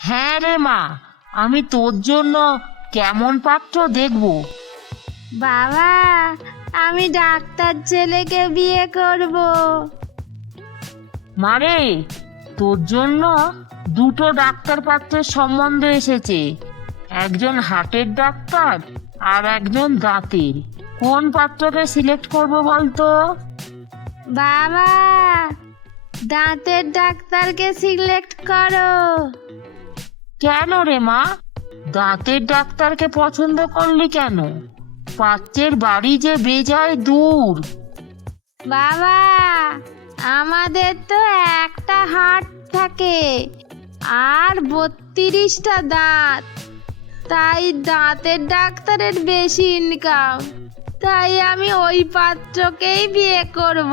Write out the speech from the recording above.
হ্যাঁ রে মা, আমি তোর জন্য কেমন পাত্র দেখব? বাবা, আমি ডাক্তার ছেলেকে বিয়ে করব। মারে, তোর জন্য দুটো ডাক্তার পাত্রের সম্বন্ধ এসেছে। একজন হার্টের ডাক্তার আর একজন দাঁতের। কোন পাত্রকে সিলেক্ট করব বলতো? বাবা, দাঁতের ডাক্তারকে সিলেক্ট করো। কেন রে মা, দাঁতের ডাক্তারকে পছন্দ করলি কেন? পাত্রের বাড়ি যে বেজায় দূর। বাবা, আমাদের তো একটা হাট থাকে আর 32টা দাঁত, তাই দাঁতের ডাক্তারের বেশি ইনকাম। তাই আমি ওই পাত্রকেই বিয়ে করব।